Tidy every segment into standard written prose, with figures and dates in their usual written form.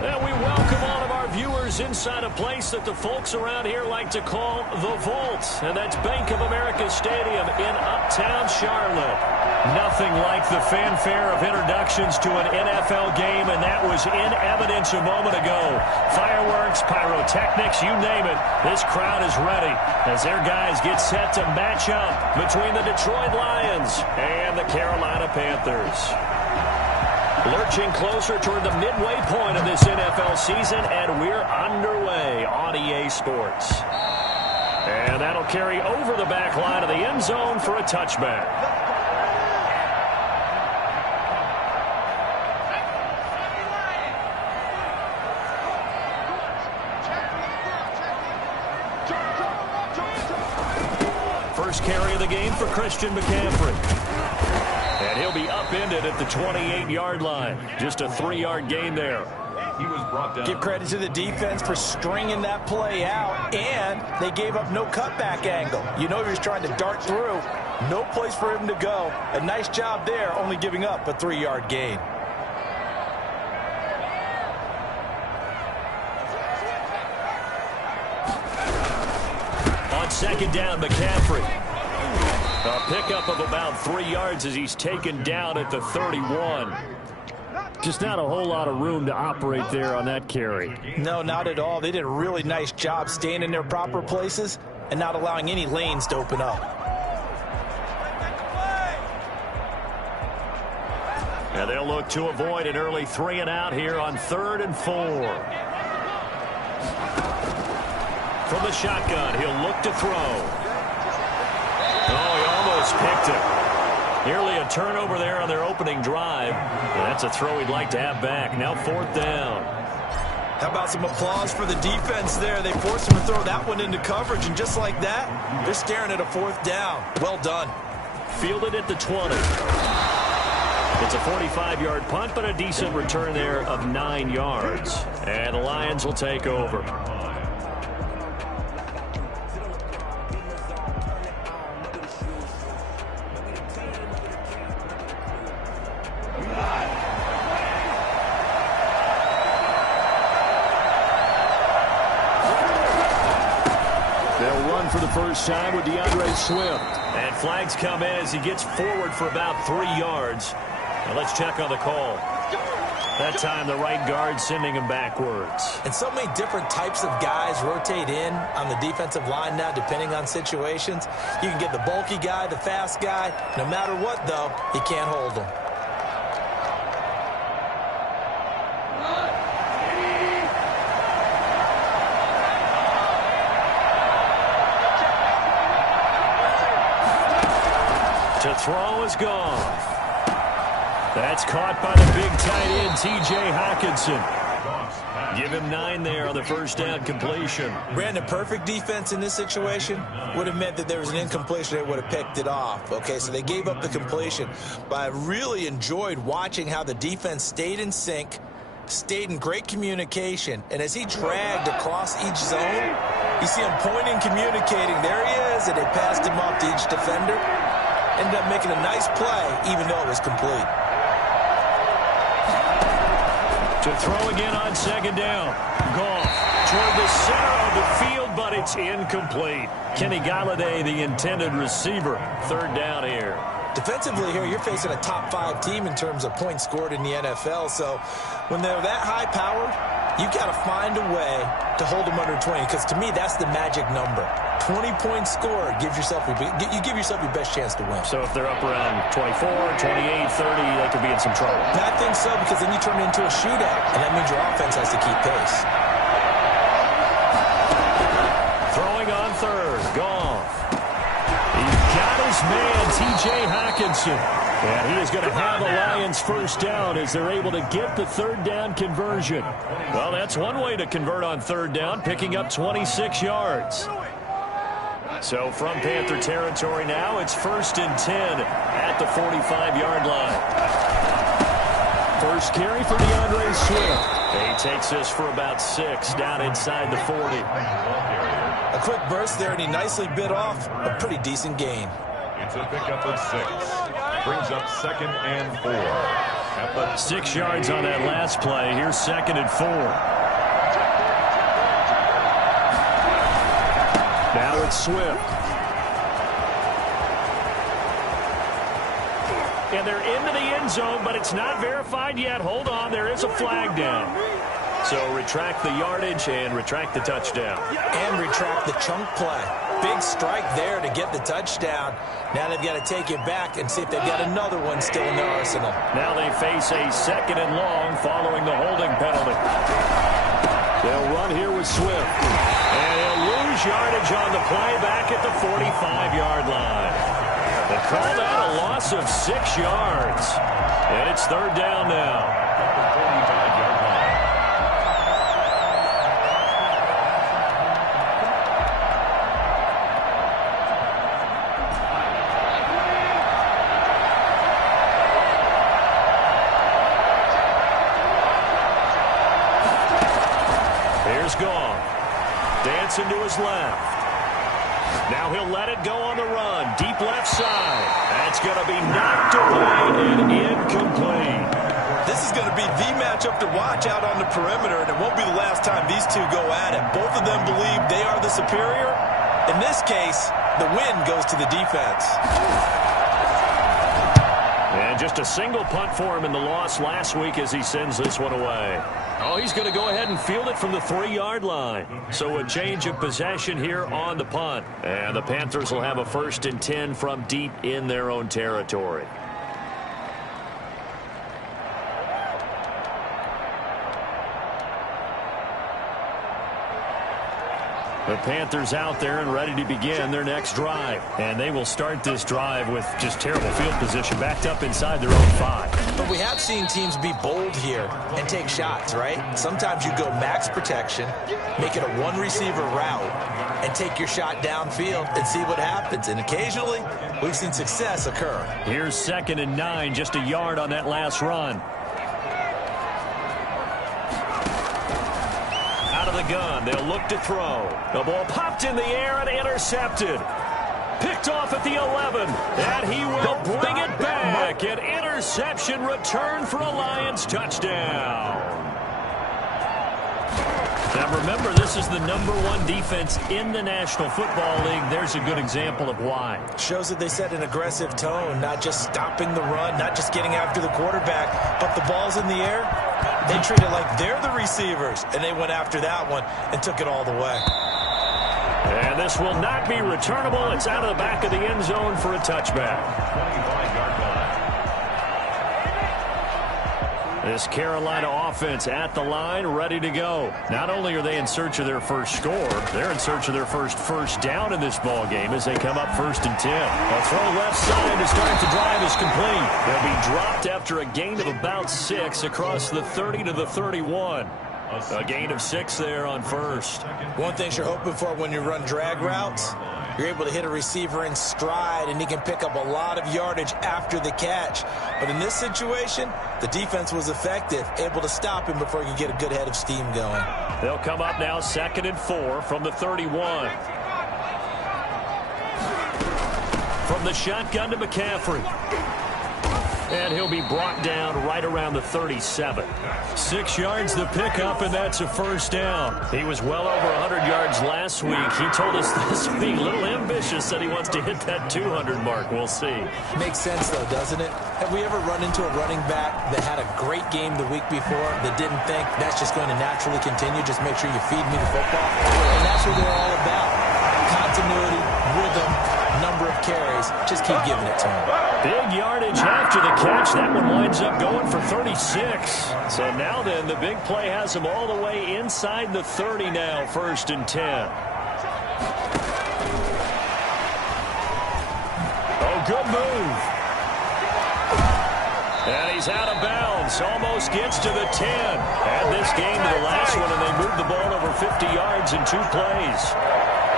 And we welcome all of our viewers inside a place that the folks around here like to call the Vault. And that's Bank of America Stadium in Uptown Charlotte. Nothing like the fanfare of introductions to an NFL game, and that was in evidence a moment ago. Fireworks, pyrotechnics, you name it. This crowd is ready as their guys get set to match up between the Detroit Lions and the Carolina Panthers. Lurching closer toward the midway point of this NFL season, and we're underway on EA Sports. And that'll carry over the back line of the end zone for a touchback. First carry of the game for Christian McCaffrey. And he'll be upended at the 28-yard line. Just a 3-yard gain there. He was brought down. Give credit to the defense for stringing that play out, and they gave up no cutback angle. You know he was trying to dart through. No place for him to go. A nice job there, only giving up a 3-yard gain. On second down, McCaffrey. A pickup of about 3 yards as he's taken down at the 31. Just not a whole lot of room to operate there on that carry. No, not at all. They did a really nice job staying in their proper places and not allowing any lanes to open up. And they'll look to avoid an early 3 and out here on 3rd and 4. From the shotgun, he'll look to throw. Oh, he almost picked it. Nearly a turnover there on their opening drive. And that's a throw he'd like to have back. Now 4th down. How about some applause for the defense there? They forced him to throw that one into coverage, and just like that, they're staring at a 4th down. Well done. Fielded at the 20. It's a 45-yard punt, but a decent return there of 9 yards. And the Lions will take over. For the first time with DeAndre Swift. And flags come in as he gets forward for about 3 yards. Now let's check on the call. That time the right guard sending him backwards. And so many different types of guys rotate in on the defensive line now depending on situations. You can get the bulky guy, the fast guy. No matter what, though, you can't hold them. To throw is gone. That's caught by the big tight end, T.J. Hockenson. Give him 9 there on the first down completion. Brandon, perfect defense in this situation would have meant that there was an incompletion. They would have picked it off. Okay, so they gave up the completion. But I really enjoyed watching how the defense stayed in sync, stayed in great communication. And as he dragged across each zone, you see him pointing, communicating. There he is, and they passed him off to each defender. Ended up making a nice play, even though it was complete. To throw again on second down. Goff toward the center of the field, but it's incomplete. Kenny Golladay, the intended receiver. 3rd down here. Defensively here, you're facing a top 5 team in terms of points scored in the NFL. So when they're that high-powered, you've got to find a way to hold them under 20, because to me, that's the magic number. 20 points scored gives yourself you give yourself your best chance to win. So if they're up around 24, 28, 30, they could be in some trouble. I think so, because then you turn it into a shootout, and that means your offense has to keep pace. Throwing on 3rd, Goff. He's got his man, T.J. Hockenson. And he is going to have the Lions first down as they're able to get the 3rd down conversion. Well, that's one way to convert on 3rd down, picking up 26 yards. So from Panther territory now, it's 1st and 10 at the 45-yard line. First carry for DeAndre Swift. He takes this for about 6 down inside the 40. A quick burst there, and he nicely bit off a pretty decent gain. It's a pickup of 6. Brings up 2nd and 4. 6 yards on that last play. Here's 2nd and 4. Now it's Swift. And they're into the end zone, but it's not verified yet. Hold on, there is a flag down. So retract the yardage and retract the touchdown. And retract the chunk play. Big strike there to get the touchdown. Now they've got to take it back and see if they've got another one still in their arsenal. Now they face a 2nd and long following the holding penalty. They'll run here with Swift. And he'll lose yardage on the play back at the 45-yard line. They call that a loss of 6 yards. And it's 3rd down now. At the 45-yard line. Here's Gone. Dancing to his left. Now he'll let it go on the run. Deep left side. That's going to be knocked away and incomplete. This is going to be the matchup to watch out on the perimeter, and it won't be the last time these two go at it. Both of them believe they are the superior. In this case, the win goes to the defense. And just a single punt for him in the loss last week as he sends this one away. Oh, he's going to go ahead and field it from the 3-yard line. So a change of possession here on the punt. And the Panthers will have a 1st and 10 from deep in their own territory. The Panthers out there and ready to begin their next drive. And they will start this drive with just terrible field position, backed up inside their own 5. But we have seen teams be bold here and take shots, right? Sometimes you go max protection, make it a one-receiver route, and take your shot downfield and see what happens. And occasionally, we've seen success occur. Here's 2nd and 9, just a yard on that last run. The gun. They'll look to throw. The ball popped in the air and intercepted. Picked off at the 11. And he will bring it back. An interception return for a Lions touchdown. Now remember, this is the #1 defense in the National Football League. There's a good example of why. Shows that they set an aggressive tone, not just stopping the run, not just getting after the quarterback, but the ball's in the air. They treat it like they're the receivers, and they went after that one and took it all the way. And this will not be returnable. It's out of the back of the end zone for a touchback. 25-yard line. This Carolina offense at the line, ready to go. Not only are they in search of their first score, they're in search of their first down in this ball game as they come up 1st and 10. A throw left side to start the drive is complete. They'll be dropped after a gain of about 6 across the 30 to the 31. A gain of 6 there on 1st. One thing you're hoping for when you run drag routes, you're able to hit a receiver in stride, and he can pick up a lot of yardage after the catch. But in this situation, the defense was effective, able to stop him before he could get a good head of steam going. They'll come up now 2nd and 4 from the 31. From the shotgun to McCaffrey. And he'll be brought down right around the 37. 6 yards the pickup, and that's a 1st down. He was well over 100 yards last week. He told us this week, a little ambitious, that he wants to hit that 200 mark. We'll see. Makes sense, though, doesn't it? Have we ever run into a running back that had a great game the week before that didn't think that's just going to naturally continue? Just make sure you feed me the football. And that's what they're all about. Continuity, rhythm, number of carries. Just keep giving it to him. Big yardage after the catch. That one winds up going for 36. So now then, the big play has him all the way inside the 30 now, 1st and 10. Oh, good move. And he's out of bounds. Almost gets to the 10. And this game to the last one, and they moved the ball over 50 yards in 2 plays.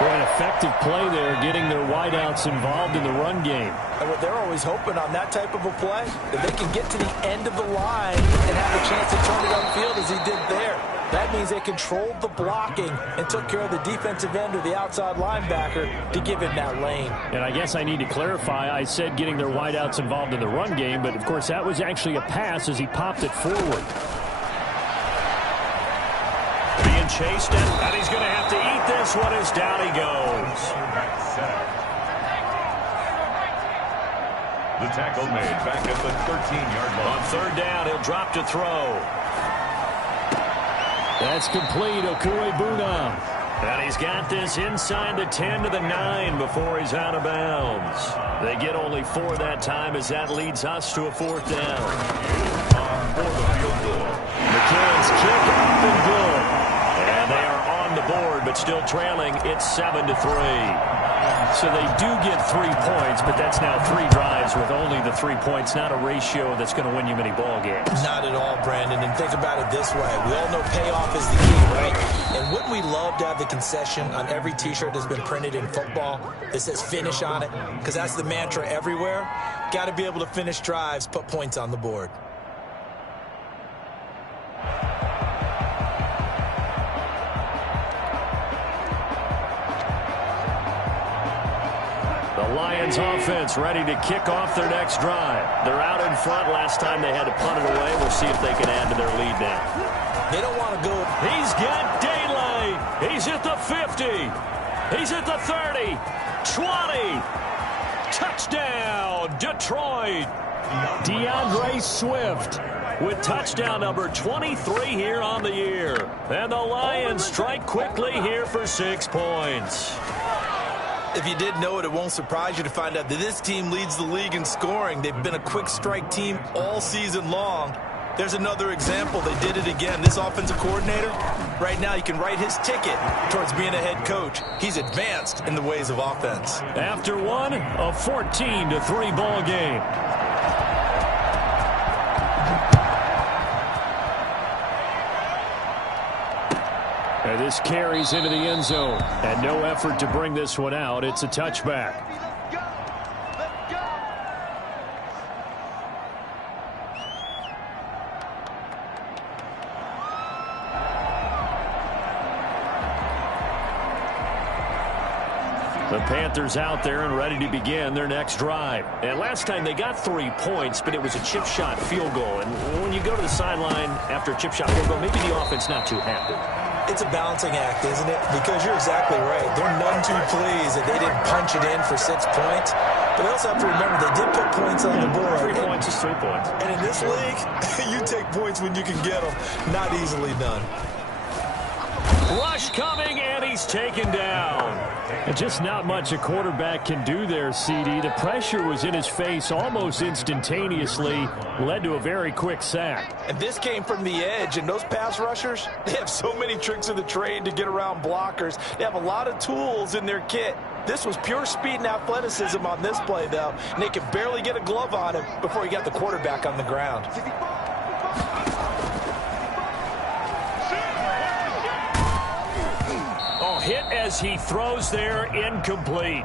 An effective play there, getting their wideouts involved in the run game. And what they're always hoping on that type of a play, that they can get to the end of the line and have a chance to turn it upfield as he did there. That means means they controlled the blocking and took care of the defensive end or the outside linebacker to give him that lane. And I guess I need to clarify, I said getting their wideouts involved in the run game, but of course that was actually a pass as he popped it forward. Being chased, and he's going to have to eat this one as down he goes. The tackle made back at the 13-yard line. On third down, he'll drop to throw. That's complete, Okuebuna. And he's got this inside the 10 to the 9 before he's out of bounds. They get only 4 that time as that leads us to a fourth down. For the field goal. McCann's kick up and good. And they are on the board, but still trailing. It's 7-3. So they do get 3 points, but that's now 3 drives with only the 3 points. Not a ratio that's going to win you many ball games. Not at all, Brandon. And think about it this way. We all know payoff is the key, right? And wouldn't we love to have the concession on every T-shirt that's been printed in football that says finish on it? Because that's the mantra everywhere. Got to be able to finish drives, put points on the board. The Lions offense ready to kick off their next drive. They're out in front. Last time they had to punt it away. We'll see if they can add to their lead now. They don't want to go. He's got Daly. He's at the 50. He's at the 30. 20. Touchdown, Detroit. DeAndre Swift with touchdown number 23 here on the year. And the Lions strike quickly here for 6 points. If you did know it, it won't surprise you to find out that this team leads the league in scoring. They've been a quick strike team all season long. There's another example. They did it again. This offensive coordinator, right now you can write his ticket towards being a head coach. He's advanced in the ways of offense. After one, a 14-3 ball game. And this carries into the end zone. And no effort to bring this one out. It's a touchback. The Panthers out there and ready to begin their next drive. And last time they got 3 points, but it was a chip shot field goal. And when you go to the sideline after a chip shot field goal, maybe the offense not too happy. It's a balancing act, isn't it? Because you're exactly right. They're none too pleased that they didn't punch it in for 6 points. But they also have to remember they did put points on the board. 3 points is 3 points. And in this league, you take points when you can get them. Not easily done. Rush coming, and he's taken down. And just not much a quarterback can do there, CD. The pressure was in his face almost instantaneously, led to a very quick sack. And this came from the edge, and those pass rushers, they have so many tricks of the trade to get around blockers. They have a lot of tools in their kit. This was pure speed and athleticism on this play, though, and they could barely get a glove on him before he got the quarterback on the ground. Hit as he throws there, incomplete.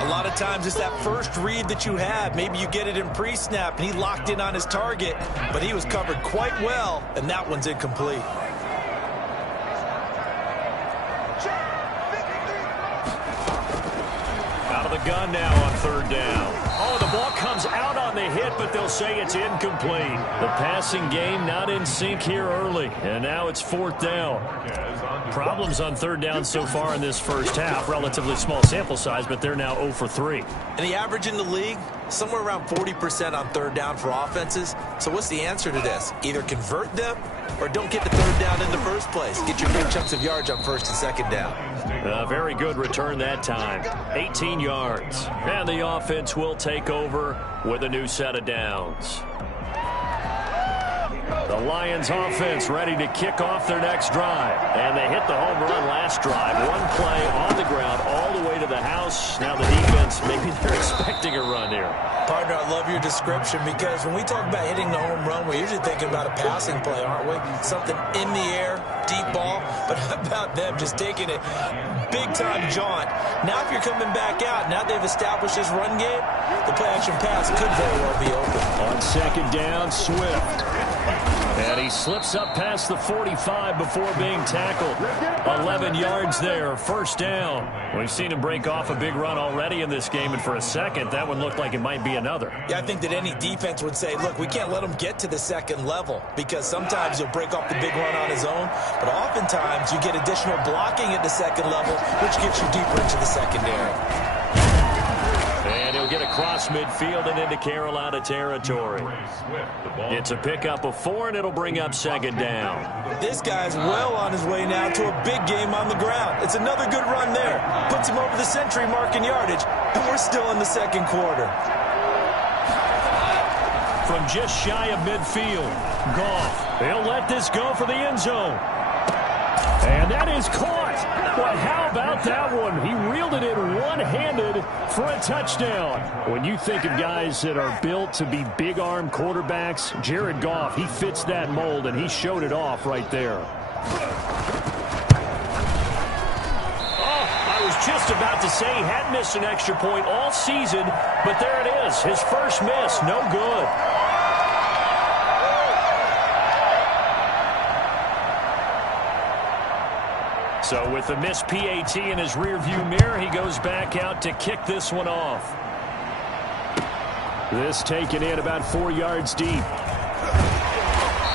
A lot of times it's that first read that you have. Maybe you get it in pre-snap, and he locked in on his target, but he was covered quite well, and that one's incomplete. Out of the gun now on third down. Oh, the ball comes out on the hit, but they'll say it's incomplete. The passing game not in sync here early, and now it's fourth down. Problems on third down so far in this first half. Relatively small sample size, but they're now 0 for 3. And the average in the league, somewhere around 40% on third down for offenses. So what's the answer to this? Either convert them or don't get the third down in the first place. Get your big chunks of yards on first and second down. Very good return that time. 18 yards. And the offense will take over with a new set of downs. The Lions offense ready to kick off their next drive. And they hit the home run last drive. One play on the ground all the way to the house. Now the defense, maybe they're expecting a run here. Partner, I love your description because when we talk about hitting the home run, we're usually thinking about a passing play, aren't we? Something in the air, deep ball. But how about them just taking it big-time jaunt? Now if you're coming back out, now they've established this run game, the play-action pass could very well be open. On second down, Swift. And he slips up past the 45 before being tackled. 11 yards there, first down. We've seen him break off a big run already in this game, and for a second, that one looked like it might be another. Yeah, I think that any defense would say, look, we can't let him get to the second level, because sometimes he'll break off the big run on his own, but oftentimes you get additional blocking at the second level, which gets you deeper into the secondary. And he'll get across midfield and into Carolina territory. It's a pickup of 4, and it'll bring up second down. This guy's well on his way now to a big game on the ground. It's another good run there. Puts him over the century mark in yardage, and we're still in the second quarter. From just shy of midfield, Goff. He'll let this go for the end zone. And that is caught. But how about that one? He reeled it in one-handed for a touchdown. When you think of guys that are built to be big-arm quarterbacks, Jared Goff, he fits that mold, and he showed it off right there. Oh, I was just about to say he hadn't missed an extra point all season, but there it is. His first miss, no good. So with the missed PAT in his rearview mirror, he goes back out to kick this one off. This taken in about 4 yards deep.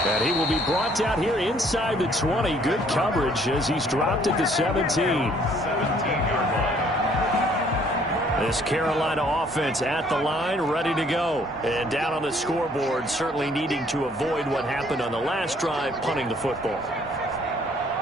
And he will be brought down here inside the 20. Good coverage as he's dropped at the 17. This Carolina offense at the line, ready to go. And down on the scoreboard, certainly needing to avoid what happened on the last drive, punting the football.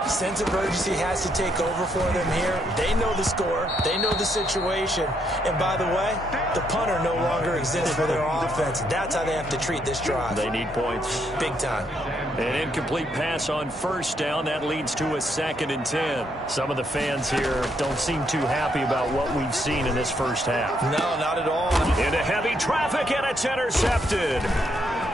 Sense of urgency has to take over for them here. They know the score. They know the situation. And by the way, the punter no longer exists for their offense. That's how they have to treat this drive. They need points. Big time. An incomplete pass on first down. That leads to a 2nd and 10. Some of the fans here don't seem too happy about what we've seen in this first half. No, not at all. Into heavy traffic, and it's intercepted.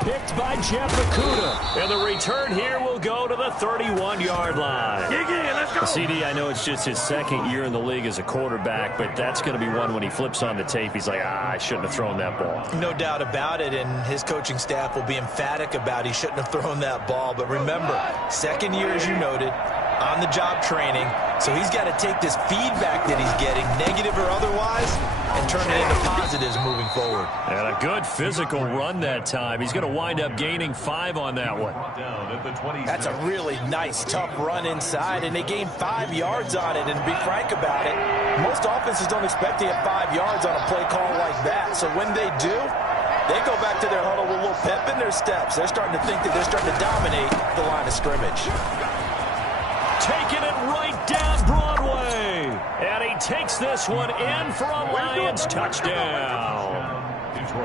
Picked by Jeff Okudah. And the return here will go to the 31-yard line. Let's go. CD, I know it's just his second year in the league as a quarterback, but that's going to be one when he flips on the tape. He's like, I shouldn't have thrown that ball. No doubt about it, and his coaching staff will be emphatic about he shouldn't have thrown that ball. But remember, second year, as you noted, on-the-job training, so he's got to take this feedback that he's getting, negative or otherwise, and turn it into positives moving forward. And a good physical run that time. He's going to wind up gaining 5 on that one. That's a really nice, tough run inside, and they gained 5 yards on it. And to be frank about it, most offenses don't expect to get 5 yards on a play call like that. So when they do, they go back to their huddle with a little pep in their steps. They're starting to think that they're starting to dominate the line of scrimmage. Taking it right down Broadway. And he takes this one in for a Lions touchdown.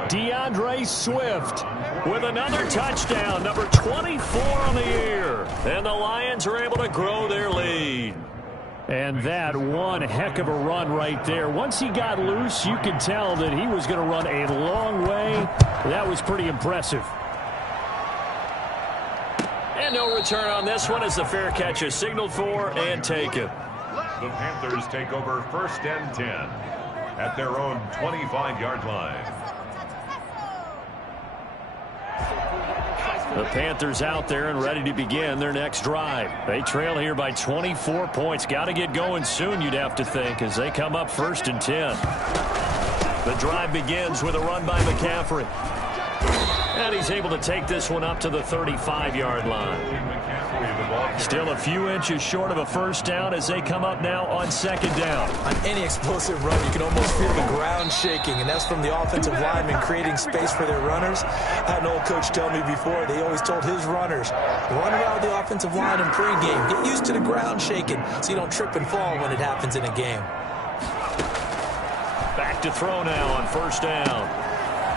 DeAndre Swift with another touchdown, number 24 on the year. And the Lions are able to grow their lead. And that one heck of a run right there. Once he got loose, you could tell that he was going to run a long way. That was pretty impressive. And no return on this one as the fair catch is signaled for and taken. The Panthers take over 1st and 10 at their own 25-yard line. The Panthers out there and ready to begin their next drive. They trail here by 24 points. Got to get going soon, you'd have to think, as they come up 1st and 10. The drive begins with a run by McCaffrey. And he's able to take this one up to the 35-yard line. Still a few inches short of a first down as they come up now on 2nd down. On any explosive run, you can almost feel the ground shaking, and that's from the offensive linemen creating space for their runners. I had an old coach tell me before, they always told his runners, run around the offensive line in pregame. Get used to the ground shaking so you don't trip and fall when it happens in a game. Back to throw now on 1st down.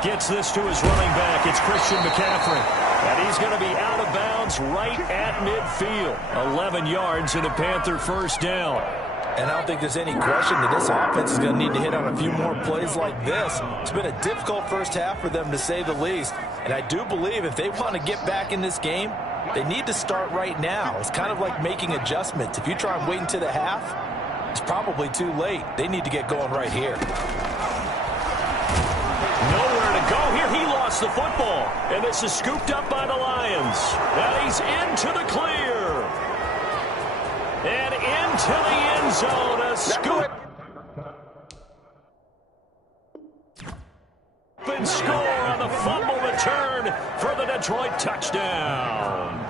Gets this to his running back. It's Christian McCaffrey. And he's going to be out of bounds right at midfield. 11 yards in a Panther first down. And I don't think there's any question that this offense is going to need to hit on a few more plays like this. It's been a difficult first half for them, to say the least. And I do believe if they want to get back in this game, they need to start right now. It's kind of like making adjustments. If you try and wait until the half, it's probably too late. They need to get going right here. Nowhere to go here. He lost has the football, and this is scooped up by the Lions. And he's into the clear. And into the end zone, a scoop. And score on the fumble return for the Detroit touchdown.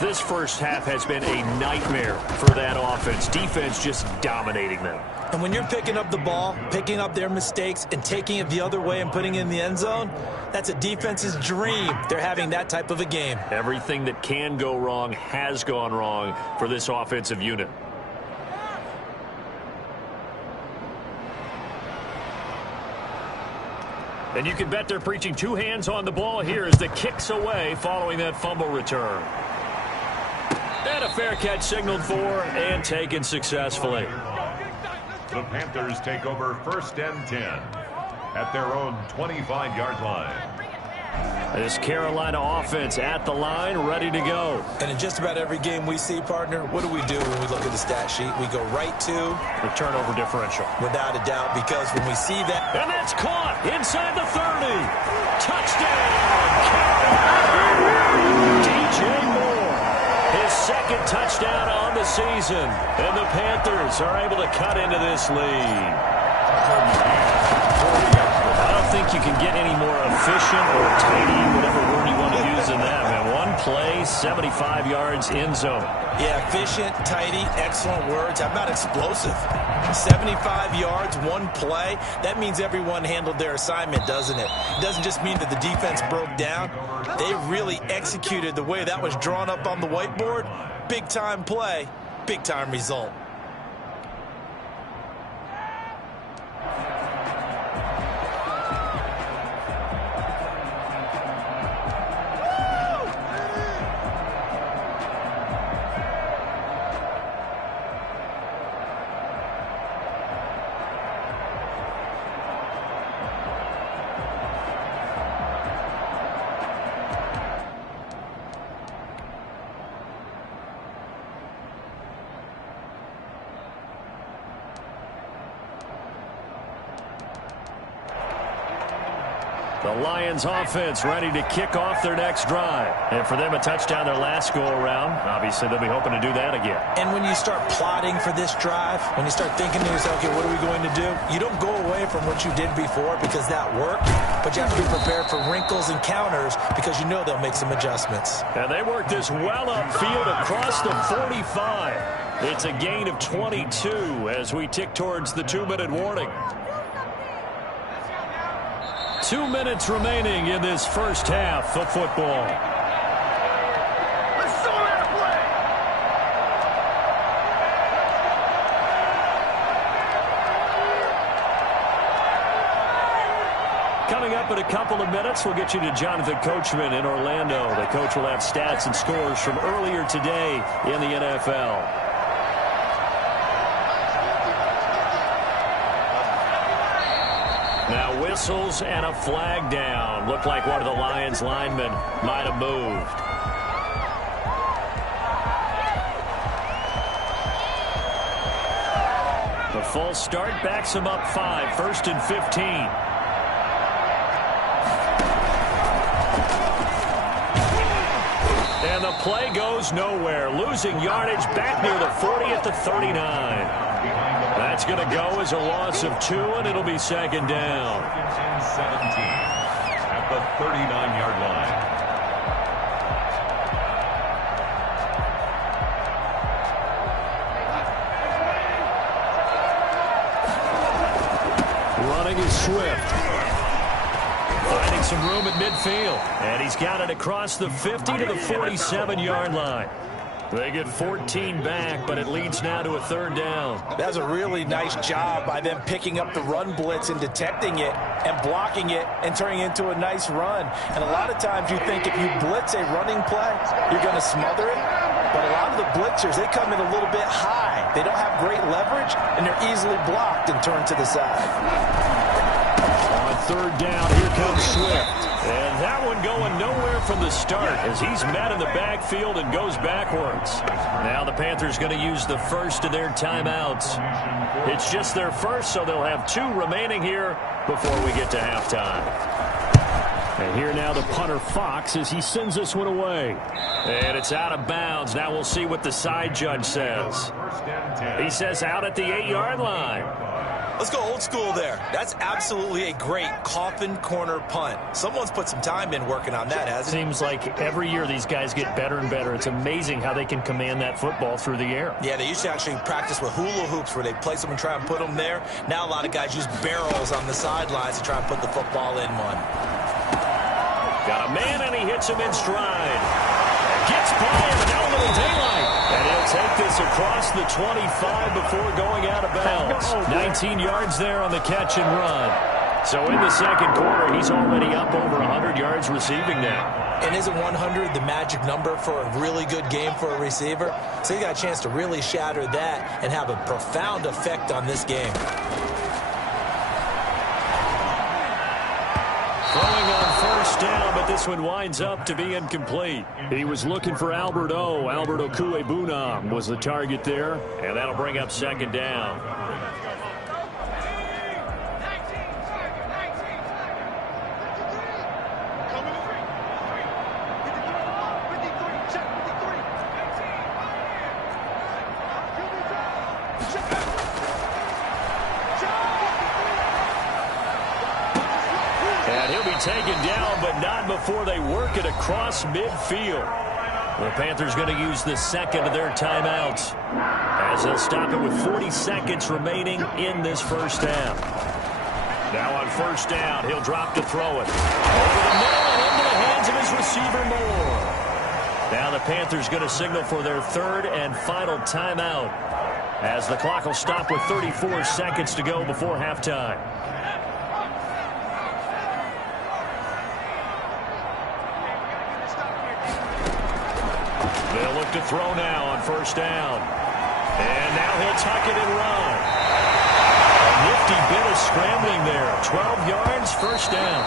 This first half has been a nightmare for that offense. Defense just dominating them. And when you're picking up the ball, picking up their mistakes, and taking it the other way and putting it in the end zone, that's a defense's dream. They're having that type of a game. Everything that can go wrong has gone wrong for this offensive unit. And you can bet they're preaching two hands on the ball here as the kick's away following that fumble return. And a fair catch signaled for and taken successfully. The Panthers take over 1st and 10 at their own 25-yard line. This Carolina offense at the line, ready to go. And in just about every game we see, partner, what do we do when we look at the stat sheet? We go right to the turnover differential. Without a doubt, because when we see that. And that's caught inside the 30. Touchdown, Carolina. DJ Moore, his second touchdown on the season. And the Panthers are able to cut into this lead. I don't think you can get any more efficient or tidy, whatever word you want to use in that, man. One play, 75 yards in zone. Yeah, efficient, tidy, excellent words. How about explosive? 75 yards, one play. That means everyone handled their assignment, doesn't it? It doesn't just mean that the defense broke down. They really executed the way that was drawn up on the whiteboard. Big-time play, big-time result. The Lions offense ready to kick off their next drive. And for them, a touchdown their last go-around. Obviously, they'll be hoping to do that again. And when you start plotting for this drive, when you start thinking to yourself, okay, what are we going to do? You don't go away from what you did before because that worked. But you have to be prepared for wrinkles and counters because you know they'll make some adjustments. And they work this well upfield across the 45. It's a gain of 22 as we tick towards the 2-minute warning. 2 minutes remaining in this first half of football. Let's show that play. Coming up in a couple of minutes, we'll get you to Jonathan Coachman in Orlando. The coach will have stats and scores from earlier today in the NFL. Now whistles and a flag down. Looked like one of the Lions linemen might have moved. The false start backs him up 5, 1st and 15. And the play goes nowhere. Losing yardage back near the 40 at the 39. That's going to go as a loss of 2, and it'll be second down. 17 at the 39-yard line. Running is Swift. Finding some room at midfield. And he's got it across the 50 to the 47-yard line. They get 14 back, but it leads now to a 3rd down. That's a really nice job by them picking up the run blitz and detecting it and blocking it and turning it into a nice run. And a lot of times you think if you blitz a running play, you're going to smother it. But a lot of the blitzers, they come in a little bit high. They don't have great leverage, and they're easily blocked and turned to the side. On third down. Here comes Swift. And that one going nowhere from the start as he's met in the backfield and goes backwards. Now the Panthers going to use the first of their timeouts. It's just their first, so they'll have 2 remaining here before we get to halftime. And here now the punter Fox as he sends this one away. And it's out of bounds. Now we'll see what the side judge says. He says out at the 8-yard line. Let's go old school there. That's absolutely a great coffin corner punt. Someone's put some time in working on that, hasn't it? Seems like every year these guys get better and better. It's amazing how they can command that football through the air. Yeah, they used to actually practice with hula hoops where they place them and try and put them there. Now a lot of guys use barrels on the sidelines to try and put the football in one. Got a man, and he hits him in stride. Gets by him, and now a little daylight. And he'll take this across the 25 before going out of bounds. 19 yards there on the catch and run. So in the second quarter, he's already up over 100 yards receiving now. And isn't 100 the magic number for a really good game for a receiver? So you got a chance to really shatter that and have a profound effect on this game. Throwing on first down, but this one winds up to be incomplete. He was looking for Albert Okuebunam was the target there, and that'll bring up second down. And he'll be taken down, but not before they work it across midfield. The Panthers going to use the second of their timeouts as they'll stop it with 40 seconds remaining in this first half. Now on first down, he'll drop to throw it. Over the middle and into the hands of his receiver, Moore. Now the Panthers going to signal for their third and final timeout as the clock will stop with 34 seconds to go before halftime. They'll look to throw now on first down. And now he'll tuck it and run. A nifty bit of scrambling there. 12 yards, first down.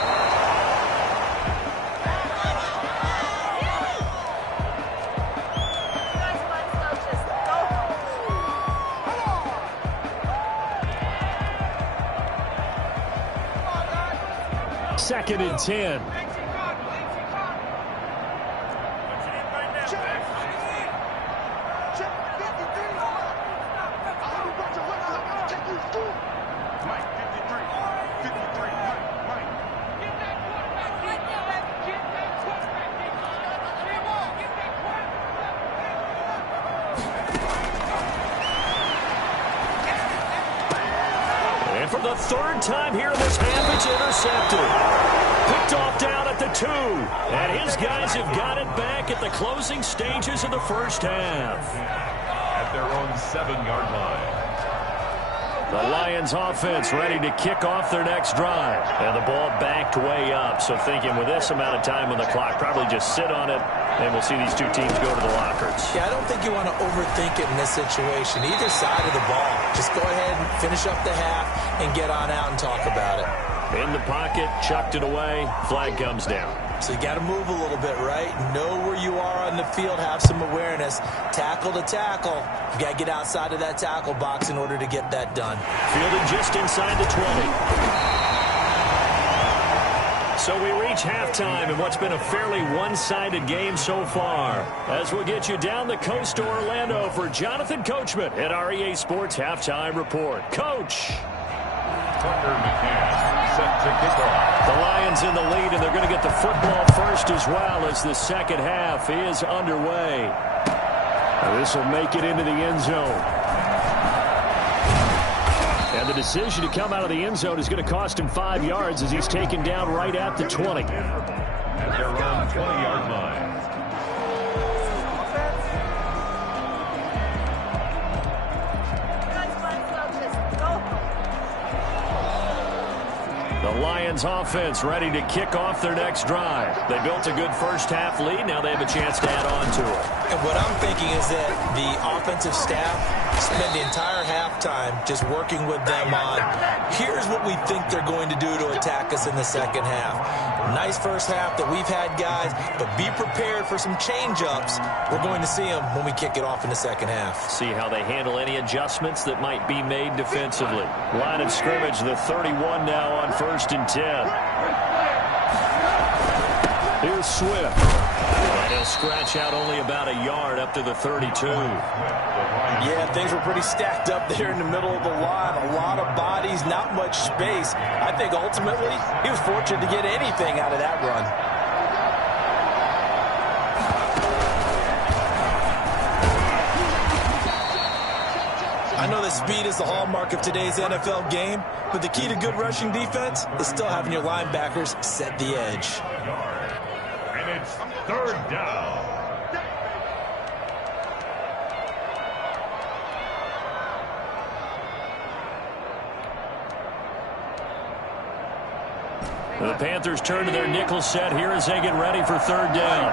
Second and 10. For the third time here in this half, it's intercepted. Picked off down at the 2. And his guys have got it back at the closing stages of the first half. At their own 7-yard line. The Lions offense ready to kick off their next drive. And the ball backed way up. So thinking with this amount of time on the clock, probably just sit on it. And we'll see these two teams go to the lockers. Yeah, I don't think you want to overthink it in this situation. Either side of the ball. Just go ahead and finish up the half and get on out and talk about it. In the pocket, chucked it away. Flag comes down. So you got to move a little bit, right? Know where you are on the field. Have some awareness. Tackle to tackle. You got to get outside of that tackle box in order to get that done. Fielded just inside the 20. So we reach halftime in what's been a fairly one-sided game so far. As we'll get you down the coast to Orlando for Jonathan Coachman at our EA Sports Halftime Report. Coach. Tucker McCann set to kick off. The Lions in the lead, and they're going to get the football first as well as the second half is underway. This will make it into the end zone. And the decision to come out of the end zone is going to cost him 5 yards as he's taken down right at the 20. At their own 20-yard line. The Lions Lions offense ready to kick off their next drive. They built a good first-half lead. Now they have a chance to add on to it. And what I'm thinking is that the offensive staff spend the entire halftime just working with them on, here's what we think they're going to do to attack us in the second half. Nice first half that we've had, guys, but be prepared for some change-ups. We're going to see them when we kick it off in the second half. See how they handle any adjustments that might be made defensively. Line of scrimmage, the 31 now on 1st and 10. Here's Swift. And he'll scratch out only about a yard up to the 32. Yeah, things were pretty stacked up there in the middle of the line. A lot of bodies, not much space. I think ultimately he was fortunate to get anything out of that run. I know that speed is the hallmark of today's NFL game, but the key to good rushing defense is still having your linebackers set the edge. And it's 3rd down. The Panthers turn to their nickel set here as they get ready for 3rd down.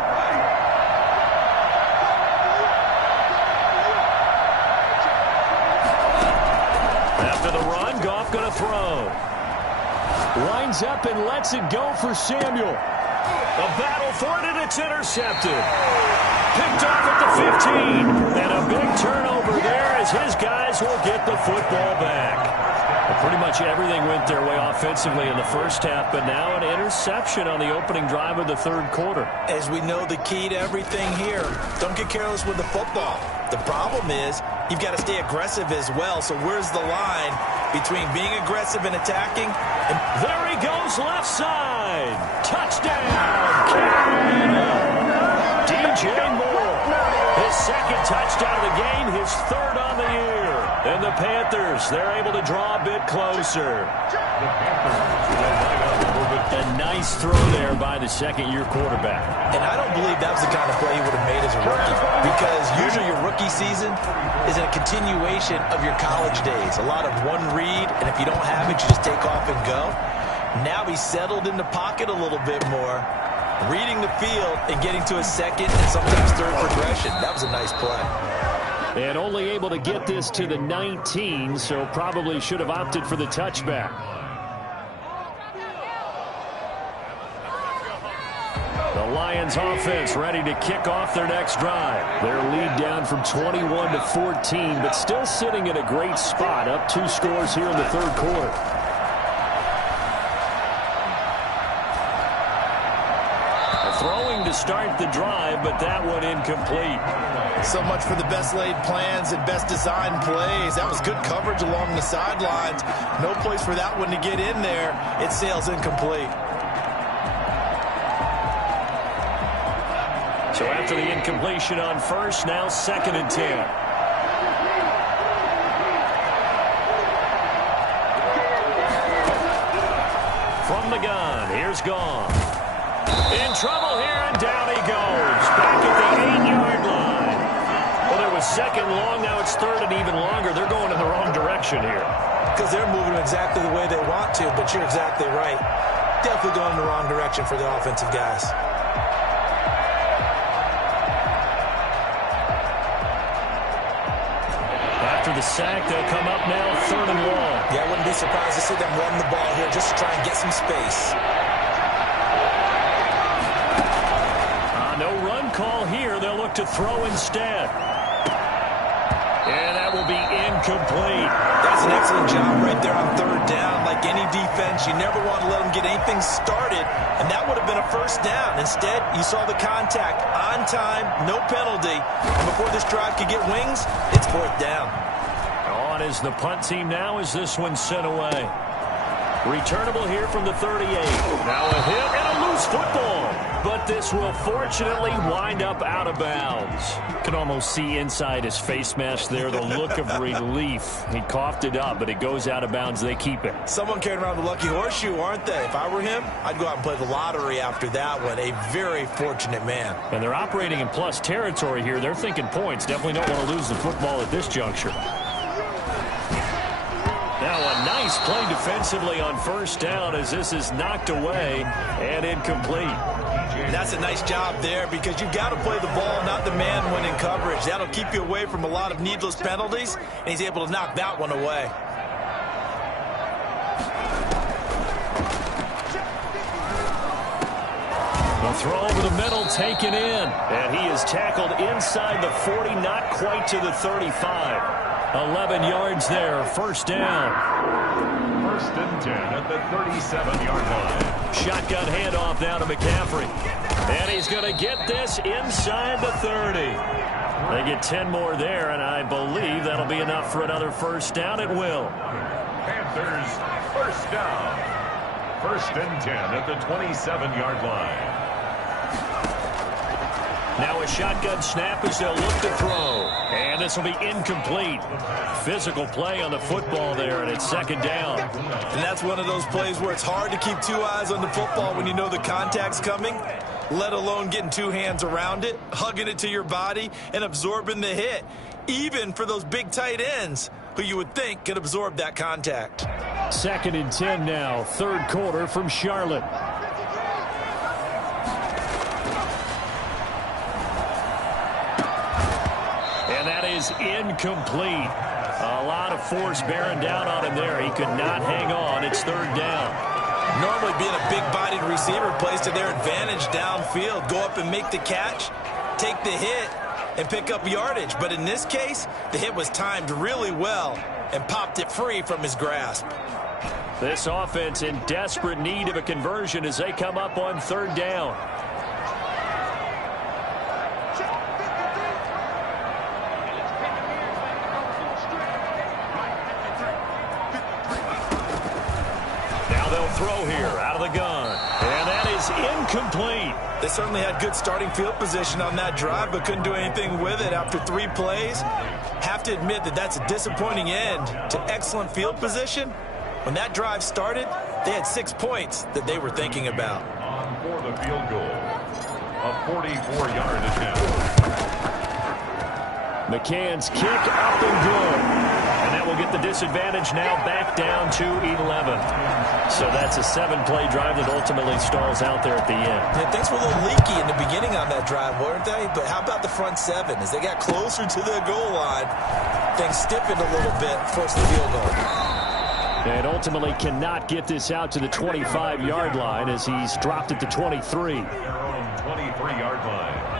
After the run, Goff going to throw. Lines up and lets it go for Samuel. A battle for it, and it's intercepted. Picked off at the 15. And a big turnover there as his guys will get the football back. Well, pretty much everything went their way offensively in the first half, but now an interception on the opening drive of the 3rd quarter. As we know, the key to everything here, don't get careless with the football. The problem is you've got to stay aggressive as well. So where's the line between being aggressive and attacking? And there he goes, left side. Touchdown, Carolina. DJ Moore. His 2nd touchdown of the game, his 3rd on the year. And the Panthers, they're able to draw a bit closer. A nice throw there by the 2nd-year quarterback. And I don't believe that was the kind of play he would have made as a rookie, because usually your rookie season is a continuation of your college days. A lot of one read, and if you don't have it, you just take off and go. Now he's settled in the pocket a little bit more, reading the field and getting to a 2nd and sometimes 3rd progression. That was a nice play. And only able to get this to the 19, so probably should have opted for the touchback. The Lions offense ready to kick off their next drive. Their lead down from 21 to 14, but still sitting at a great spot, up 2 scores here in the 3rd quarter. Throwing to start the drive, but that one incomplete. So much for the best laid plans and best designed plays. That was good coverage along the sidelines. No place for that one to get in there. It sails incomplete. So after the incompletion on 1st, now 2nd and 10. From the gun, here's Goff. In trouble here, and down he goes. Back at the 8-yard line. Well, there was 2nd long, now it's 3rd and even longer. They're going in the wrong direction here. Because they're moving exactly the way they want to, but you're exactly right. Definitely going in the wrong direction for the offensive guys. After the sack, they'll come up now 3rd and long. Yeah, I wouldn't be surprised to see them run the ball here just to try and get some space. No run call here. They'll look to throw instead. And that will be incomplete. That's an excellent job right there on 3rd down. Like any defense, you never want to let them get anything started, and that would have been a 1st down. Instead, you saw the contact on time, no penalty. And before this drive could get wings, it's 4th down. On is the punt team now as this one's sent away. Returnable here from the 38. Now a hit and a loose football. But this will fortunately wind up out of bounds. Can almost see inside his face mask there the look of relief. He coughed it up, but it goes out of bounds. They keep it. Someone carrying around the lucky horseshoe, aren't they? If I were him, I'd go out and play the lottery after that one. A very fortunate man. And they're operating in plus territory here. They're thinking points. Definitely don't want to lose the football at this juncture. Now a nice play defensively on first down as this is knocked away and incomplete. That's a nice job there because you've got to play the ball, not the man when in coverage. That'll keep you away from a lot of needless penalties, and he's able to knock that one away. The throw over the middle taken in, and he is tackled inside the 40, not quite to the 35. 11 yards there, first down. First and 10 at the 37-yard line. Shotgun handoff now to McCaffrey. And he's going to get this inside the 30. They get 10 more there, and I believe that'll be enough for another first down. It will. Panthers, first down. First and 10 at the 27-yard line. Now a shotgun snap as they'll look to throw. And this will be incomplete. Physical play on the football there, and it's second down. And that's one of those plays where it's hard to keep two eyes on the football when you know the contact's coming, let alone getting two hands around it, hugging it to your body, and absorbing the hit, even for those big tight ends who you would think could absorb that contact. Second and 10 now, third quarter from Charlotte. And that is incomplete. A lot of force bearing down on him there. He could not hang on. It's third down. Normally being a big-bodied receiver plays to their advantage downfield. Go up and make the catch, take the hit, and pick up yardage. But in this case, the hit was timed really well and popped it free from his grasp. This offense in desperate need of a conversion as they come up on third down. Throw here out of the gun, and that is incomplete. They certainly had good starting field position on that drive, but couldn't do anything with it after 3 plays. Have to admit that that's a disappointing end to excellent field position. When that drive started, they had 6 points that they were thinking about. On for the field goal, a 44-yard attempt. McCann's kick up and good. And that will get the disadvantage now back down to 11. So that's a 7-play drive that ultimately stalls out there at the end. Yeah, things were a little leaky in the beginning on that drive, weren't they? But how about the front 7? As they got closer to the goal line, things stiffened a little bit, forced the field goal. And ultimately cannot get this out to the 25-yard line as he's dropped at the 23. Their own 23-yard line.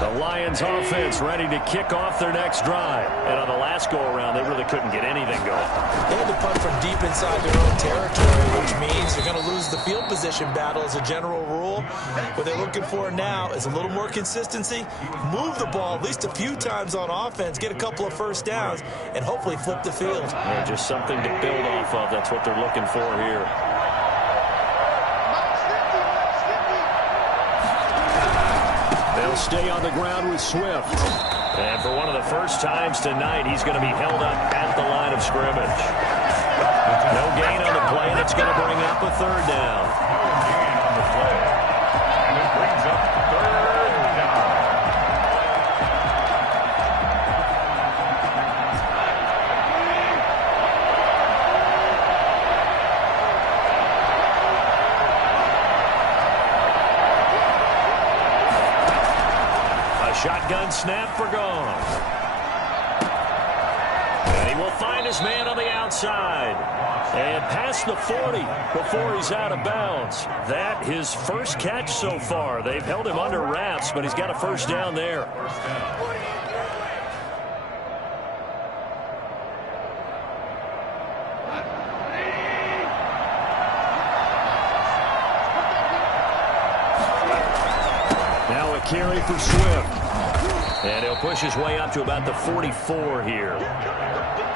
The Lions offense ready to kick off their next drive. And on the last go-around, they really couldn't get anything going. They had to punt from deep inside their own territory, which means they're going to lose the field position battle as a general rule. What they're looking for now is a little more consistency, move the ball at least a few times on offense, get a couple of first downs, and hopefully flip the field. Yeah, just something to build off of. That's what they're looking for here. They'll stay on the ground with Swift. And for one of the first times tonight, he's going to be held up at the line of scrimmage. No gain on the play. That's going to bring up a third down. No gain on the play. And it brings up third down. Shotgun snap for Goff. And he will find his man on the outside. And past the 40 before he's out of bounds. That his first catch so far. They've held him under wraps, but he's got a first down there. Now a carry for Swift. And he'll push his way up to about the 44 here.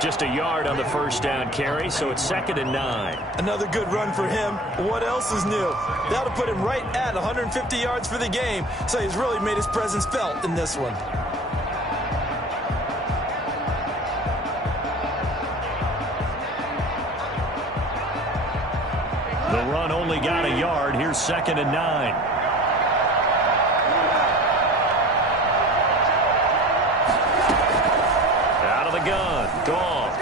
Just a yard on the first down carry, so it's 2nd and 9. Another good run for him. What else is new? That'll put him right at 150 yards for the game, so he's really made his presence felt in this one. The run only got a yard. Here's 2nd and 9. gun. Goff.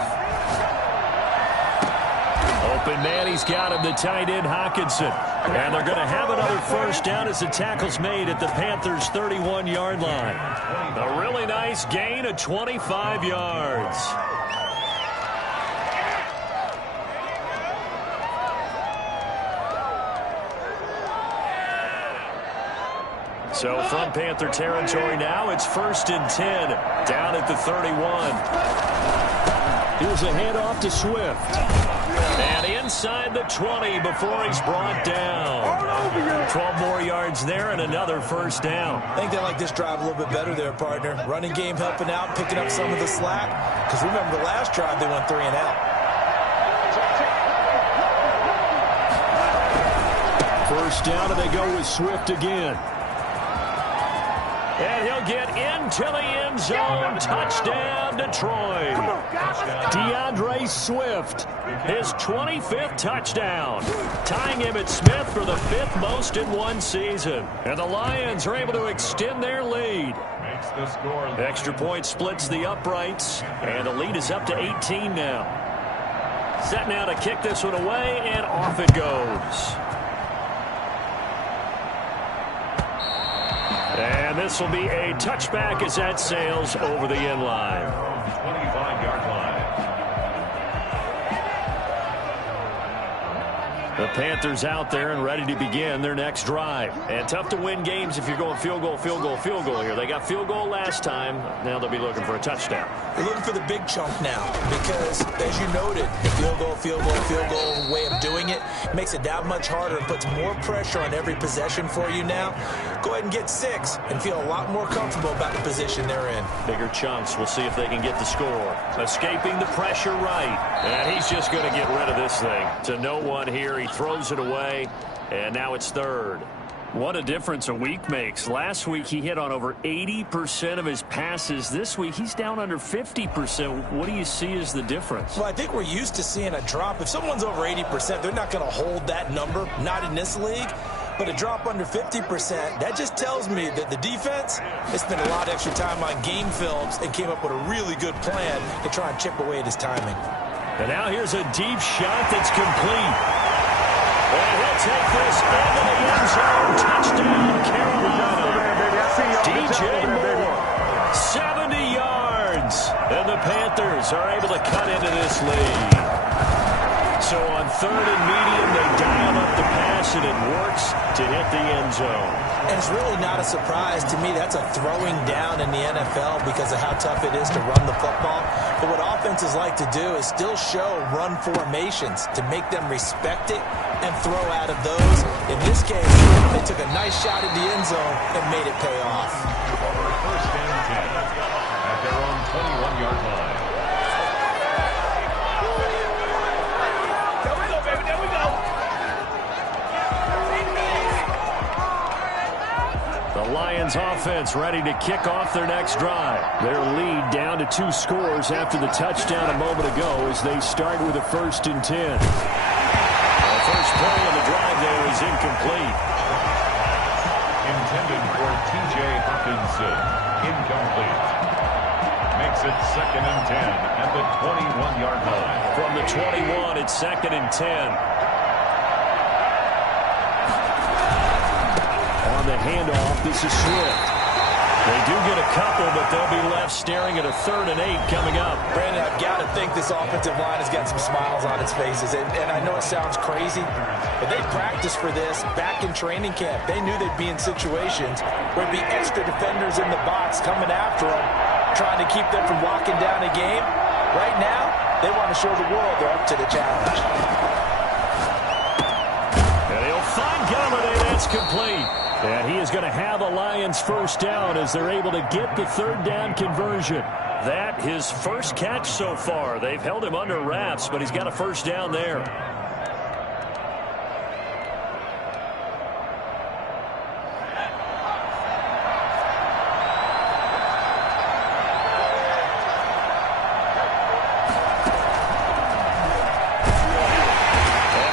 Open man, he's got him, the tight end, Hockenson. And they're going to have another first down as the tackle's made at the Panthers' 31-yard line. A really nice gain of 25 yards. So from Panther territory now, it's 1st and 10 down at the 31. Here's a handoff to Swift. And inside the 20 before he's brought down. 12 more yards there and another first down. I think they like this drive a little bit better there, partner. Running game helping out, picking up some of the slack. Because remember the last drive they went 3 and out. First down and they go with Swift again. And he'll get into the end zone. Touchdown, Detroit. DeAndre Swift, his 25th touchdown, tying him at Smith for the 5th most in one season. And the Lions are able to extend their lead. Extra point splits the uprights, and the lead is up to 18 now. Set now to kick this one away, and off it goes. And this will be a touchback as that sails over the end line. 25-yard line. The Panthers out there and ready to begin their next drive. And tough to win games if you're going field goal, field goal, field goal here. They got field goal last time. Now they'll be looking for a touchdown. They're looking for the big chunk now because, as you noted, the field goal way of doing it makes it that much harder and puts more pressure on every possession for you now. Go ahead and get 6 and feel a lot more comfortable about the position they're in. Bigger chunks. We'll see if they can get the score. Escaping the pressure right. And he's just going to get rid of this thing. To no one here. He throws it away. And now it's 3rd. What a difference a week makes. Last week he hit on over 80% of his passes. This week he's down under 50%. What do you see as the difference? Well, I think we're used to seeing a drop. If someone's over 80%, they're not going to hold that number. Not in this league. But a drop under 50%, that just tells me that the defense has spent a lot of extra time on game films and came up with a really good plan to try and chip away at his timing. And now here's a deep shot that's complete. And he'll take this into the end zone. Touchdown, Carolina. DJ Moore, 70 yards. And the Panthers are able to cut into this lead. So on 3rd and medium, they dial up the pass, and it works to hit the end zone. And it's really not a surprise to me. That's a throwing down in the NFL because of how tough it is to run the football. But what offenses like to do is still show run formations to make them respect it and throw out of those. In this case, they took a nice shot at the end zone and made it pay off. First and 10 at their own 21-yard line. The Lions offense ready to kick off their next drive. Their lead down to 2 scores after the touchdown a moment ago as they start with a 1st and 10. The first play of the drive there is incomplete. Intended for T.J. Hockenson. Incomplete. Makes it 2nd and 10 at the 21-yard line. From the 21, it's 2nd and 10. On the handoff, this is Swift. They do get a couple, but they'll be left staring at a 3rd and 8 coming up. Brandon, I've got to think this offensive line has got some smiles on its faces. And I know it sounds crazy, but they practiced for this back in training camp. They knew they'd be in situations where there'd be extra defenders in the box coming after them, trying to keep them from locking down a game. Right now, they want to show the world they're up to the challenge. And he'll find Galladay. That's complete. And he is going to have a Lions first down as they're able to get the 3rd down conversion. That his first catch so far. They've held him under wraps, but he's got a first down there. And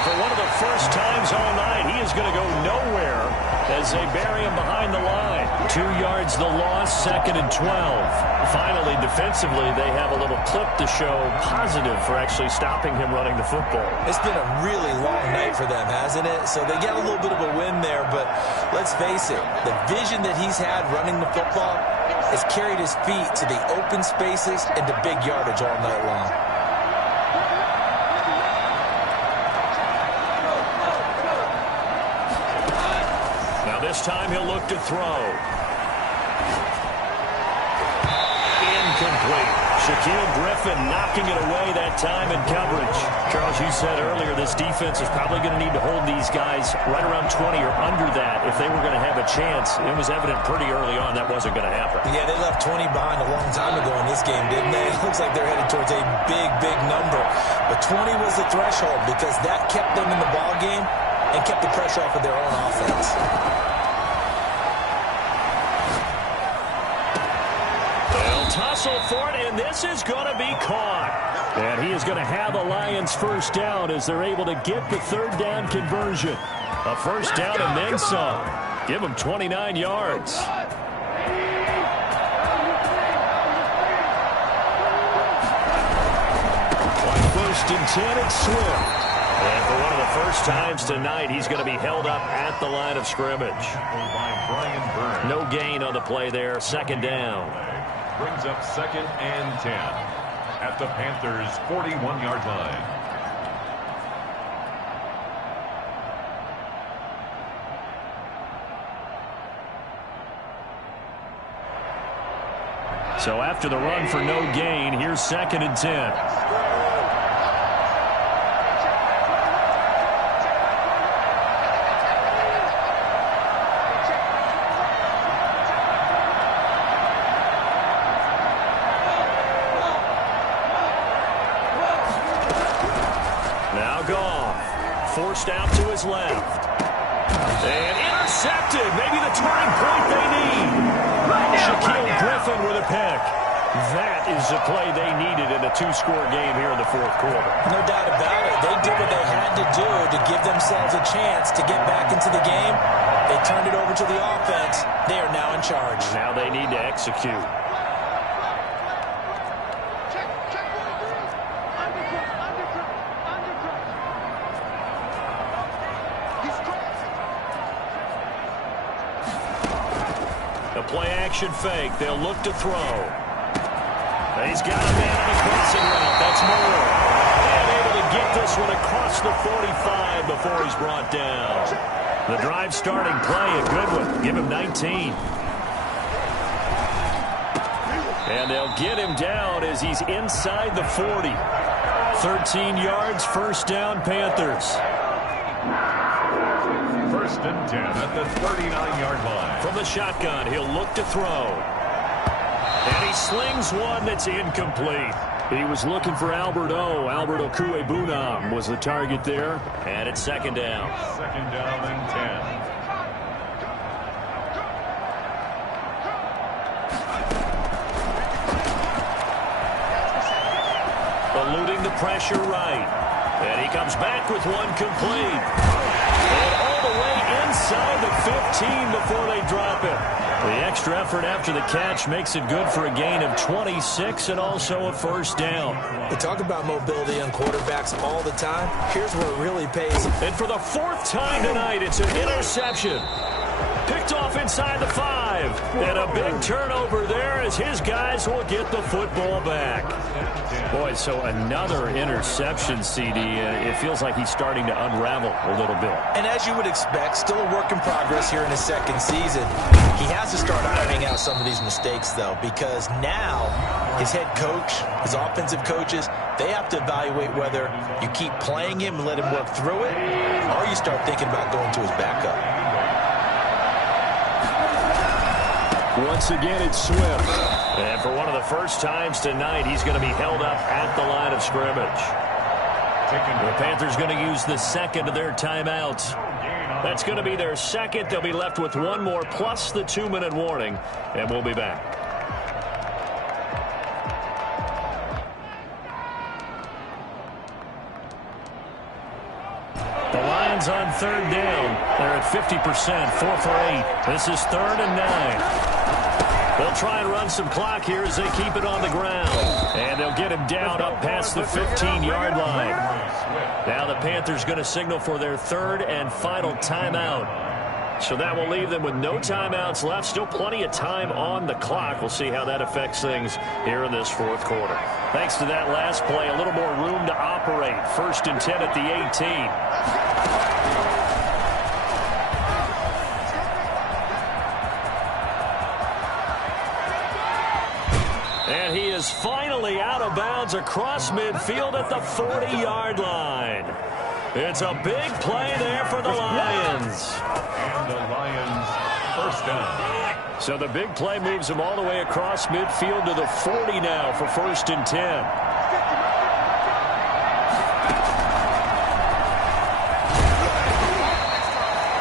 for one of the first times all night, he is going to go nowhere. as they bury him behind the line. 2 yards the loss, 2nd and 12. Finally, defensively, they have a little clip to show positive for actually stopping him running the football. It's been a really long night for them, hasn't it? So they get a little bit of a win there, but let's face it, the vision that he's had running the football has carried his feet to the open spaces and to big yardage all night long. Now this time he'll look to throw. Incomplete. Shaquille Griffin knocking it away that time in coverage. Charles, you said earlier this defense is probably going to need to hold these guys right around 20 or under that if they were going to have a chance. It was evident pretty early on that wasn't going to happen. Yeah, they left 20 behind a long time ago in this game, didn't they? It looks like they're headed towards a big, big number. But 20 was the threshold because that kept them in the ball game and kept the pressure off of their own offense. Tussle for it, and this is going to be caught. And he is going to have a Lions first down as they're able to get the 3rd down conversion. A first down and then some. Give him 29 yards. On 1st and 10, it's Swift. And for one of the first times tonight, he's going to be held up at the line of scrimmage. No gain on the play there. 2nd down. Brings up 2nd and 10 at the Panthers' 41-yard line. So after the run for no gain, here's 2nd and 10. Forced out to his left. And intercepted. Maybe the turning point they need. Shaquille Griffin with a pick. That is the play they needed in a 2-score game here in the 4th quarter. No doubt about it. They did what they had to do to give themselves a chance to get back into the game. They turned it over to the offense. They are now in charge. Now they need to execute. Play-action fake. They'll look to throw. He's got a man on a crossing route. That's Moore. And able to get this one across the 45 before he's brought down. The drive starting play, a good one. Give him 19. And they'll get him down as he's inside the 40. 13 yards, first down, Panthers. 1st and 10 at the 39-yard line. From the shotgun, he'll look to throw. And he slings one that's incomplete. He was looking for Albert Okwuegbunam was the target there. And it's 2nd down. 2nd down and 10. Eluding the pressure right. And he comes back with one complete. And all the way inside the 15 before they drop it. The extra effort after the catch makes it good for a gain of 26 and also a first down. We talk about mobility on quarterbacks all the time. Here's where it really pays. And for the 4th time tonight, it's an interception. Picked off inside the 5. And a big turnover there as his guys will get the football back. Boy, so another interception, CD. It feels like he's starting to unravel a little bit. And as you would expect, still a work in progress here in his 2nd season. He has to start ironing out some of these mistakes, though, because now his head coach, his offensive coaches, they have to evaluate whether you keep playing him and let him work through it, or you start thinking about going to his backup. Once again, it's Swift. And for one of the first times tonight, he's going to be held up at the line of scrimmage. The Panthers going to use the 2nd of their timeouts. That's going to be their 2nd. They'll be left with one more plus the 2-minute warning, and we'll be back. The Lions on third down. They're at 50%, 4 for 8. This is 3rd and 9. They'll try and run some clock here as they keep it on the ground. And they'll get him down up past the 15-yard line. Now the Panthers going to signal for their 3rd and final timeout. So that will leave them with no timeouts left. Still plenty of time on the clock. We'll see how that affects things here in this 4th quarter. Thanks to that last play, a little more room to operate. 1st and 10 at the 18. And he is finally out of bounds across midfield at the 40-yard line. It's a big play there for the Lions. And the Lions, 1st down. So the big play moves them all the way across midfield to the 40 now for 1st and 10.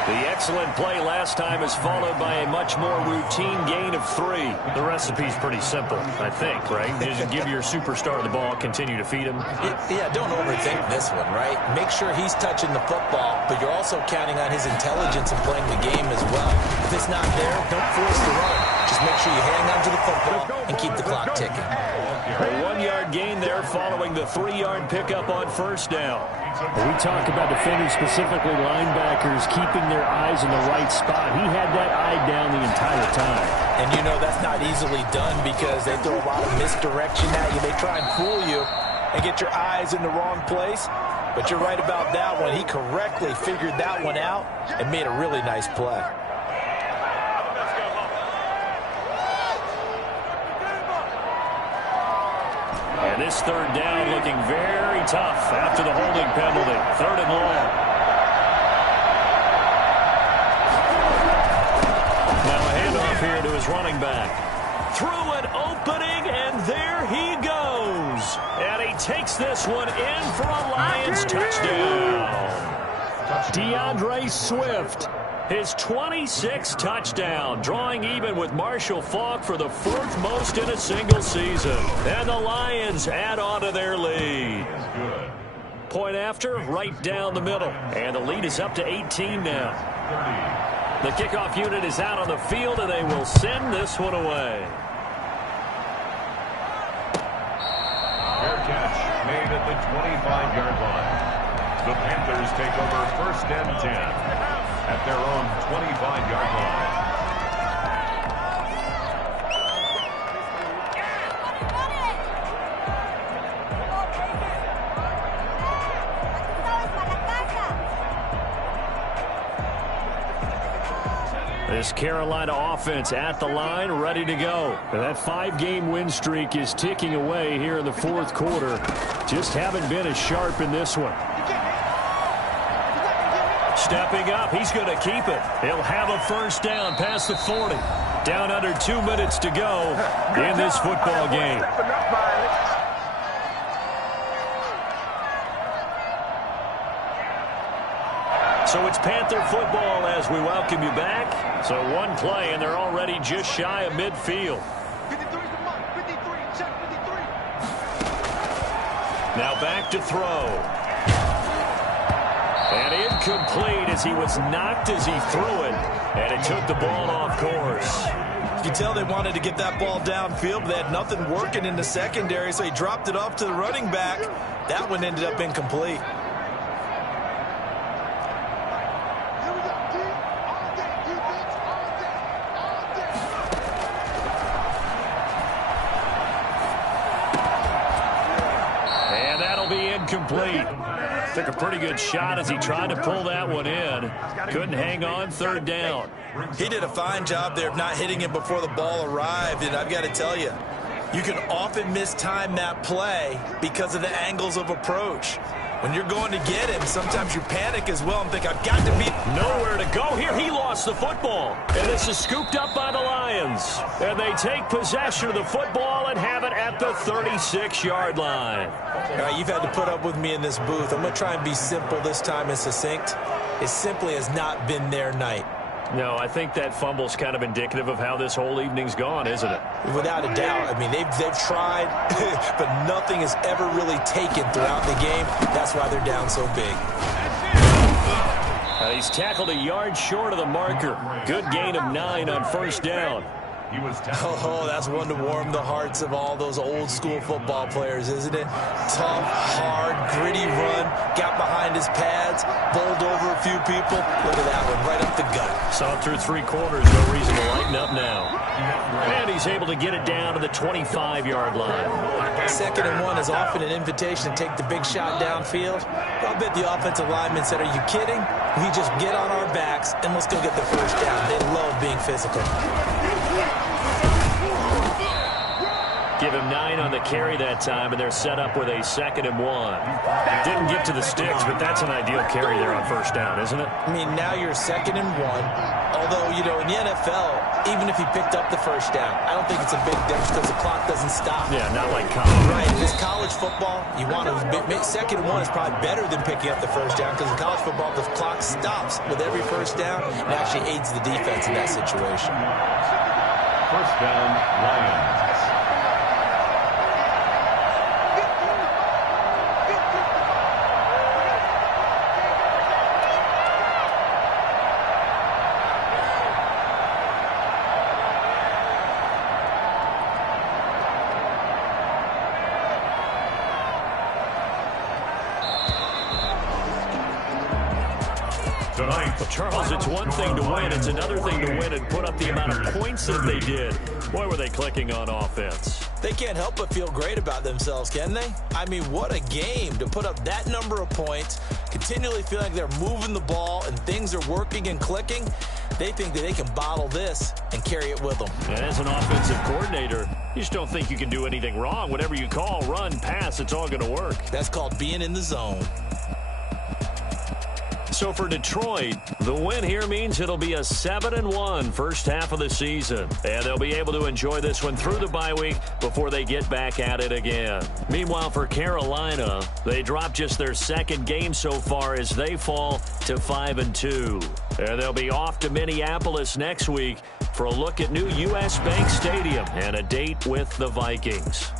The excellent play last time is followed by a much more routine gain of 3. The recipe's pretty simple, I think, right? Just give your superstar the ball, continue to feed him. Yeah, don't overthink this one, right? Make sure he's touching the football, but you're also counting on his intelligence in playing the game as well. If it's not there, don't force the run. Just make sure you hang on to the football and keep the clock ticking. A 1-yard gain there following the 3-yard pickup on 1st down. We talk about defenders, specifically linebackers, keeping their eyes in the right spot. He had that eye down the entire time. And you know that's not easily done because they throw a lot of misdirection at you. They try and fool you and get your eyes in the wrong place. But you're right about that one. He correctly figured that one out and made a really nice play. And this 3rd down looking very tough after the holding penalty. 3rd and long. Now a handoff here to his running back. Through an opening, and there he goes. And he takes this one in for a Lions touchdown. DeAndre Swift, his 26th touchdown, drawing even with Marshall Faulk for the 4th most in a single season. And the Lions add on to their lead. Point after, right down the middle. And the lead is up to 18 now. The kickoff unit is out on the field, and they will send this one away. Fair catch made at the 25-yard line. The Panthers take over 1st and 10 at their own 25-yard line. This Carolina offense at the line, ready to go. And that 5-game win streak is ticking away here in the 4th quarter. Just haven't been as sharp in this one. Stepping up, he's going to keep it. He'll have a 1st down past the 40. Down under 2 minutes to go in this football game. So it's Panther football as we welcome you back. So one play, and they're already just shy of midfield. Now back to throw. And incomplete as he was knocked as he threw it. And it took the ball off course. You can tell they wanted to get that ball downfield, but they had nothing working in the secondary, so he dropped it off to the running back. That one ended up incomplete. And that'll be incomplete. Took a pretty good shot as he tried to pull that one in. Couldn't hang on, 3rd down. He did a fine job there of not hitting it before the ball arrived, and I've got to tell you, you can often mistime that play because of the angles of approach. When you're going to get him, sometimes you panic as well and think, I've got to be... Nowhere to go here. He lost the football. And this is scooped up by the Lions. And they take possession of the football and have it at the 36-yard line. All right, you've had to put up with me in this booth. I'm going to try and be simple this time and succinct. It simply has not been their night. No, I think that fumble's kind of indicative of how this whole evening's gone, isn't it? Without a doubt. I mean, they've tried, but nothing is ever really taken throughout the game. That's why they're down so big. He's tackled a yard short of the marker. Good gain of 9 on first down. Oh, that's one to warm the hearts of all those old school football players, isn't it? Tough, hard, gritty run, got behind his pads, bowled over a few people. Look at that one, right up the gut. Saw it through 3 quarters, no reason to lighten up now. And he's able to get it down to the 25-yard line. 2nd and 1 is often an invitation to take the big shot downfield. I'll bet the offensive lineman said, are you kidding? We just get on our backs and let's go get the first down. They love being physical. Give him 9 on the carry that time, and they're set up with a 2nd and 1. Didn't get to the sticks, but that's an ideal carry there on first down, isn't it? I mean, now you're 2nd and 1. Although, you know, in the NFL, even if he picked up the first down, I don't think it's a big difference because the clock doesn't stop. Yeah, not like college. Right. In this college football, you want to 2nd and 1 is probably better than picking up the first down because in college football, the clock stops with every first down and actually aids the defense in that situation. First down, Lions. Well, Charles, it's one thing to win. It's another thing to win and put up the amount of points that they did. Boy, were they clicking on offense. They can't help but feel great about themselves, can they? I mean, what a game to put up that number of points, continually feel like they're moving the ball and things are working and clicking. They think that they can bottle this and carry it with them. And as an offensive coordinator, you just don't think you can do anything wrong. Whatever you call, run, pass, it's all going to work. That's called being in the zone. So for Detroit, the win here means it'll be a 7-1 first half of the season. And they'll be able to enjoy this one through the bye week before they get back at it again. Meanwhile, for Carolina, they dropped just their 2nd game so far as they fall to 5-2. And they'll be off to Minneapolis next week for a look at new U.S. Bank Stadium and a date with the Vikings.